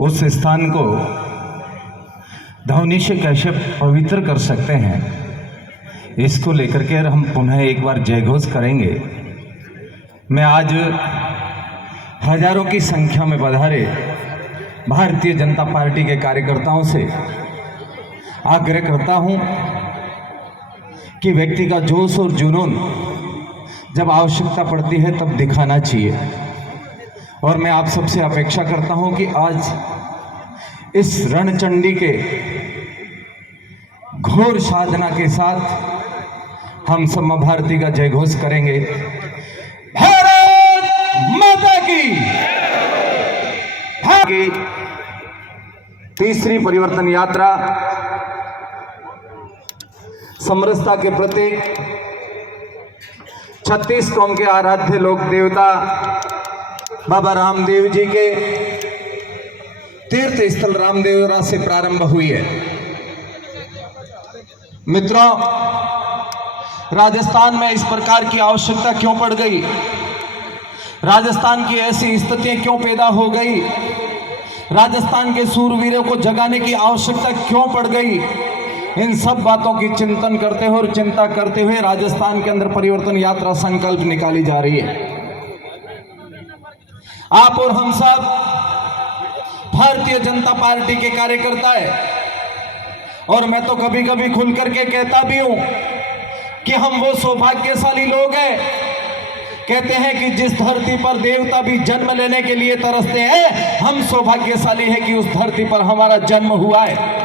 उस स्थान को ध्वनि से कैसे पवित्र कर सकते हैं, इसको लेकर के हम पुनः एक बार जयघोष करेंगे। मैं आज हजारों की संख्या में पधारे भारतीय जनता पार्टी के कार्यकर्ताओं से आग्रह करता हूं कि व्यक्ति का जोश और जुनून जब आवश्यकता पड़ती है तब दिखाना चाहिए। और मैं आप सबसे अपेक्षा करता हूं कि आज इस रणचंडी के घोर साधना के साथ हम सब मां भारती का जयघोष करेंगे। भारत माता की तीसरी परिवर्तन यात्रा समरसता के प्रतीक 36 कौम के आराध्य लोक देवता बाबा रामदेव जी के तीर्थ स्थल रामदेवरा से प्रारंभ हुई है। मित्रों, राजस्थान में इस प्रकार की आवश्यकता क्यों पड़ गई, राजस्थान की ऐसी स्थितियां क्यों पैदा हो गई, राजस्थान के सूरवीरों को जगाने की आवश्यकता क्यों पड़ गई, इन सब बातों की चिंतन करते हुए और चिंता करते हुए राजस्थान के अंदर परिवर्तन यात्रा संकल्प निकाली जा रही है। आप और हम सब भारतीय जनता पार्टी के कार्यकर्ता है और मैं तो कभी कभी खुल करके कहता भी हूं कि हम वो सौभाग्यशाली लोग हैं, कहते हैं कि जिस धरती पर देवता भी जन्म लेने के लिए तरसते हैं, हम सौभाग्यशाली हैं कि उस धरती पर हमारा जन्म हुआ है।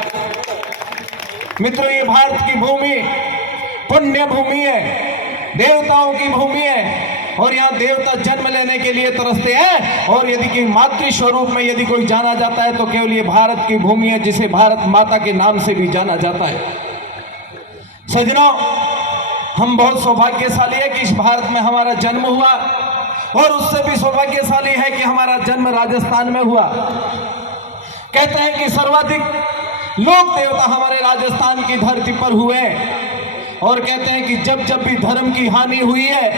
मित्रों, ये भारत की भूमि पुण्य भूमि है, देवताओं की भूमि है और यहाँ देवता जन्म लेने के लिए तरसते हैं। और यदि कि मातृ स्वरूप में यदि कोई जाना जाता है तो केवल ये भारत की भूमि है, जिसे भारत माता के नाम से भी जाना जाता है। सज्जनों, हम बहुत सौभाग्यशाली है कि इस भारत में हमारा जन्म हुआ और उससे भी सौभाग्यशाली है कि हमारा जन्म राजस्थान में हुआ। कहते हैं कि सर्वाधिक लोक देवता हमारे राजस्थान की धरती पर हुए और कहते हैं कि जब जब भी धर्म की हानि हुई है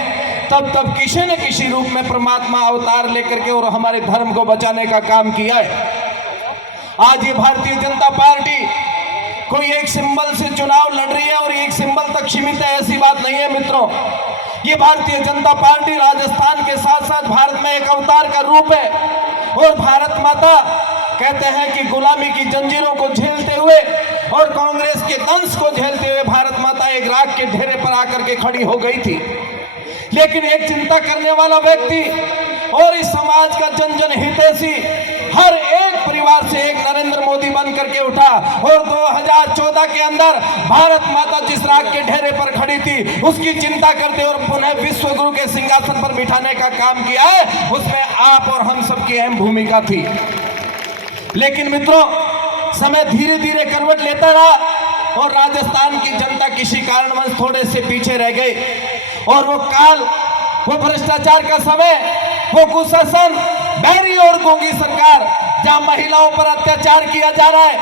तब तब किसी न किसी रूप में परमात्मा अवतार लेकर के और हमारे धर्म को बचाने का काम किया है। आज ये भारतीय जनता पार्टी कोई एक सिंबल से चुनाव लड़ रही है और एक सिंबल तक सीमित है, ऐसी बात नहीं है। मित्रों, ये भारतीय जनता पार्टी राजस्थान के साथ साथ भारत में एक अवतार का रूप है और भारत माता कहते हैं कि गुलामी की जंजीरों को झेलते हुए और कांग्रेस के दंश को झेलते हुए भारत माता एक राख के ढेरे पर आकर के खड़ी हो गई थी। लेकिन एक चिंता करने वाला व्यक्ति और इस समाज का जन जन हितैषी हर एक परिवार से एक नरेंद्र मोदी बन करके उठा और 2014 के अंदर भारत माता जिस राख के ढेरे पर खड़ी थी उसकी चिंता करते और पुनः विश्व गुरु के सिंहासन पर बिठाने का काम किया है। उसमें आप और हम सबकी अहम भूमिका थी। लेकिन मित्रों, समय धीरे धीरे करवट लेता रहा और राजस्थान की जनता किसी कारणवश थोड़े से पीछे रह गई और वो काल, वो भ्रष्टाचार का समय, वो कुशासन, बैरी और गूंगी सरकार, जहां महिलाओं पर अत्याचार किया जा रहा है,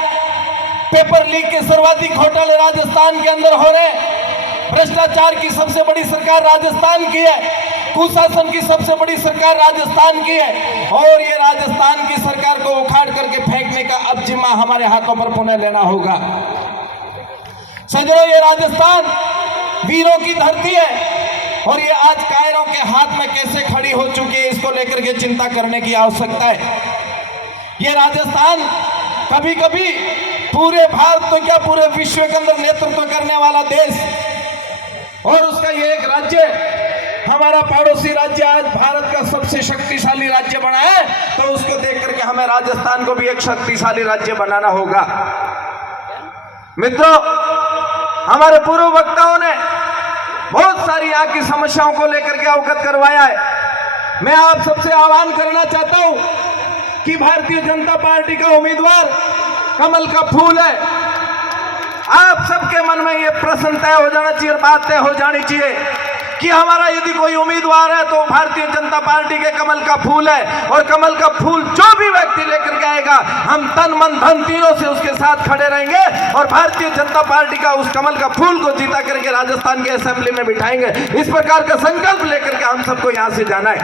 पेपर लीक के सर्वाधिक घोटाले राजस्थान के अंदर हो रहे हैं, भ्रष्टाचार की सबसे बड़ी सरकार राजस्थान की है, कुशासन की सबसे बड़ी सरकार राजस्थान की है और ये राजस्थान की सरकार को उखाड़ करके फेंकने का अब जिम्मा हमारे हाथों पर पुनः लेना होगा। सज्जनों, ये राजस्थान वीरों की धरती है और ये आज कायरों के हाथ में कैसे खड़ी हो चुकी है, इसको लेकर के चिंता करने की आवश्यकता है। ये राजस्थान कभी कभी पूरे भारत तो क्या पूरे विश्व के अंदर नेतृत्व करने वाला देश और उसका ये एक राज्य, हमारा पड़ोसी राज्य आज भारत का सबसे शक्तिशाली राज्य बना है, तो उसको देख करके हमें राजस्थान को भी एक शक्तिशाली राज्य बनाना होगा। मित्रों, हमारे पूर्व वक्ताओं ने बहुत सारी यहाँ की समस्याओं को लेकर के अवगत करवाया है। मैं आप सबसे आह्वान करना चाहता हूं कि भारतीय जनता पार्टी का उम्मीदवार कमल का फूल है। आप सबके मन में ये प्रश्न तय हो जाना चाहिए, बात तय हो जानी चाहिए कि हमारा यदि कोई उम्मीदवार है तो भारतीय जनता पार्टी के कमल का फूल है और कमल का फूल जो भी व्यक्ति लेकर के आएगा हम तन मन धन तीनों से उसके साथ खड़े रहेंगे और भारतीय जनता पार्टी का उस कमल का फूल को जीता करके राजस्थान की असेंबली में बिठाएंगे। इस प्रकार का संकल्प लेकर के हम सबको यहां से जाना है।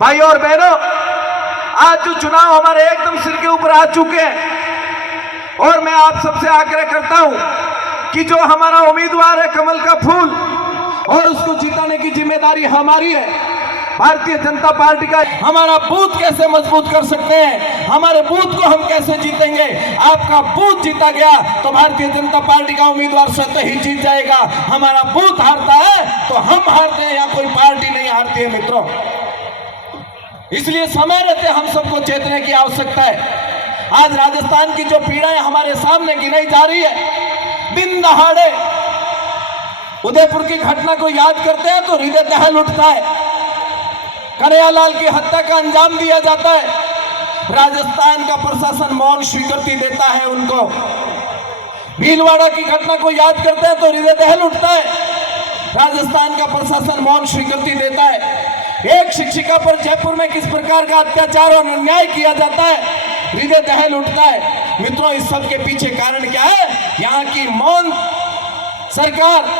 भाइयों और बहनों, आज जो चुनाव हमारे एकदम सिर के ऊपर आ चुके हैं, और मैं आप सबसे आग्रह करता हूं कि जो हमारा उम्मीदवार है कमल का फूल, और उसको जिताने की जिम्मेदारी हमारी है। भारतीय जनता पार्टी का हमारा बूथ कैसे मजबूत कर सकते हैं, हमारे बूथ को हम कैसे जीतेंगे। आपका बूथ जीता गया तो भारतीय जनता पार्टी का उम्मीदवार स्वतः ही जीत जाएगा। हमारा बूथ हारता है तो हम हारते हैं, या कोई पार्टी नहीं हारती है मित्रों। इसलिए समय रहते हम सबको चेतने की आवश्यकता है। आज राजस्थान की जो पीड़ाएं हमारे सामने गिनाई जा रही है, दिन दहाड़े उदयपुर की घटना को याद करते हैं तो हृदय दहल उठता है। कन्हैयालाल की हत्या का अंजाम दिया जाता है, राजस्थान का प्रशासन मौन स्वीकृति देता है उनको। भीलवाड़ा की घटना को याद करते हैं तो हृदय दहल उठता है, राजस्थान का प्रशासन मौन स्वीकृति देता है। एक शिक्षिका पर जयपुर में किस प्रकार का अत्याचार और अन्याय किया जाता है, हृदय दहल उठता है। मित्रों, इस सब के पीछे कारण क्या है? यहाँ की मौन सरकार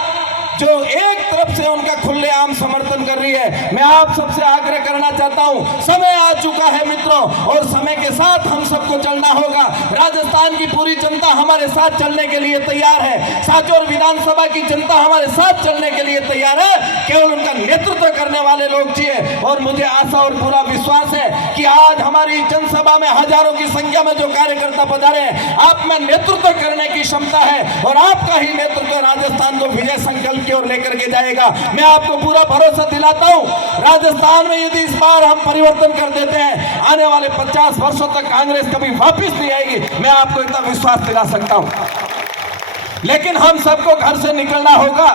जो एक तरफ से उनका खुलेआम समर्थन कर रही है। मैं आप सबसे आग्रह करना चाहता हूं, समय आ चुका है मित्रों, और समय के साथ हम सबको चलना होगा। राजस्थान की पूरी जनता हमारे साथ चलने के लिए तैयार है। साचौर विधानसभा की जनता हमारे साथ चलने के लिए तैयार है। केवल उनका नेतृत्व करने वाले लोग चाहिए। और मुझे आशा और पूरा विश्वास है कि आज हमारी जनसभा में हजारों की संख्या में जो कार्यकर्ता पधारे हैं, आप में नेतृत्व करने की क्षमता है, और आपका ही नेतृत्व राजस्थान को विजय संकल्प की ओर लेकर के जाएगा। मैं आपको पूरा भरोसा दिलाता हूं, राजस्थान में यदि इस बार हम परिवर्तन कर देते हैं, आने वाले 50 वर्षों तक कांग्रेस कभी वापस नहीं आएगी। मैं आपको इतना विश्वास दिला सकता हूं। लेकिन हम सबको घर से निकलना होगा।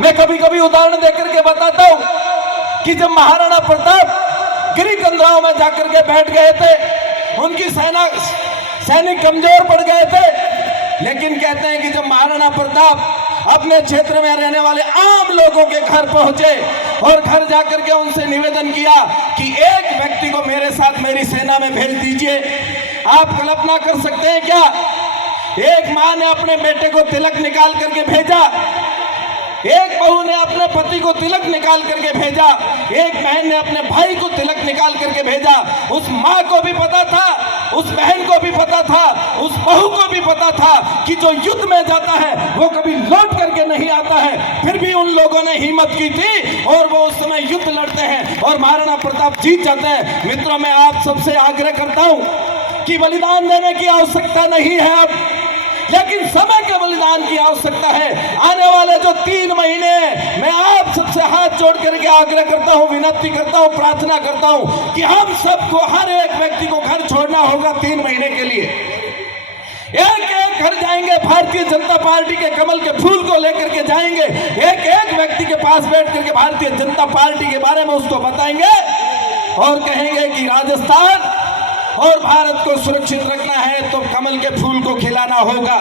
मैं कभी कभी उदाहरण देकर के बताता हूं कि जब महाराणा प्रताप गिरी कंदराओं में जाकर के बैठ गए थे, उनकी सैनिक कमजोर पड़ गए थे। लेकिन कहते हैं कि जब महाराणा प्रताप अपने क्षेत्र में रहने वाले आम लोगों के घर पहुंचे और घर जाकर के उनसे निवेदन किया कि एक व्यक्ति को मेरे साथ मेरी सेना में भेज दीजिए। आप कल्पना कर सकते हैं क्या? एक मां ने अपने बेटे को तिलक निकाल करके भेजा, एक बहू ने अपने पति को तिलक निकाल करके भेजा, एक बहन ने अपने भाई को तिलक निकाल करके भेजा। उस माँ को भी पता था, उस बहन को भी पता था, उस बहू को भी पता था कि जो युद्ध में जाता है वो कभी लौट करके नहीं आता है। फिर भी उन लोगों ने हिम्मत की थी और वो उस समय युद्ध लड़ते हैं और महाराणा प्रताप जीत जाते हैं। मित्रों, मैं आप सबसे आग्रह करता हूं कि बलिदान देने की आवश्यकता नहीं है अब, लेकिन समय के बलिदान की आवश्यकता है। आने वाले जो 3 महीने मैं आप सबसे हाथ जोड़ करके आग्रह करता हूं, विनती करता हूं, प्रार्थना करता हूं कि हम सबको, हर एक व्यक्ति को घर छोड़ना होगा 3 महीने के लिए। एक एक घर जाएंगे, भारतीय जनता पार्टी के कमल के फूल को लेकर के जाएंगे, एक एक व्यक्ति के पास बैठ करके भारतीय जनता पार्टी के बारे में उसको बताएंगे और कहेंगे कि राजस्थान और भारत को सुरक्षित रखना है तो कमल के फूल को खिलाना होगा।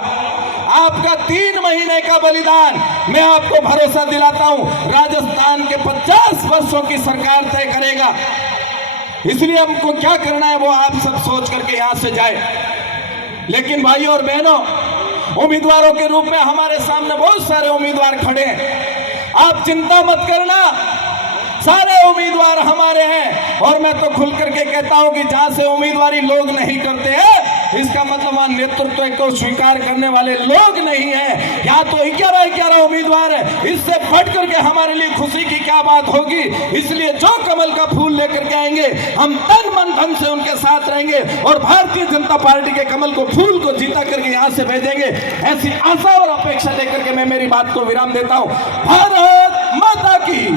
आपका 3 महीने का बलिदान, मैं आपको भरोसा दिलाता हूं, राजस्थान के 50 वर्षों की सरकार तय करेगा। इसलिए हमको क्या करना है वो आप सब सोच करके यहां से जाए। लेकिन भाइयों और बहनों, उम्मीदवारों के रूप में हमारे सामने बहुत सारे उम्मीदवार खड़े हैं। आप चिंता मत करना, सारे उम्मीदवार हमारे हैं। और मैं तो खुल करके कहता हूं कि जहां से उम्मीदवारी लोग नहीं करते हैं, इसका मतलब वहां नेतृत्व को स्वीकार करने वाले लोग नहीं है। यहाँ तो 11 उम्मीदवार है, इससे बढ़ करके हमारे लिए खुशी की क्या बात होगी। इसलिए जो कमल का फूल लेकर के आएंगे, हम तन मन धन से उनके साथ रहेंगे और भारतीय जनता पार्टी के कमल को फूल को जीता करके यहाँ से भेजेंगे। ऐसी आशा और अपेक्षा लेकर के मैं मेरी बात को विराम देता हूँ। भारत माता की।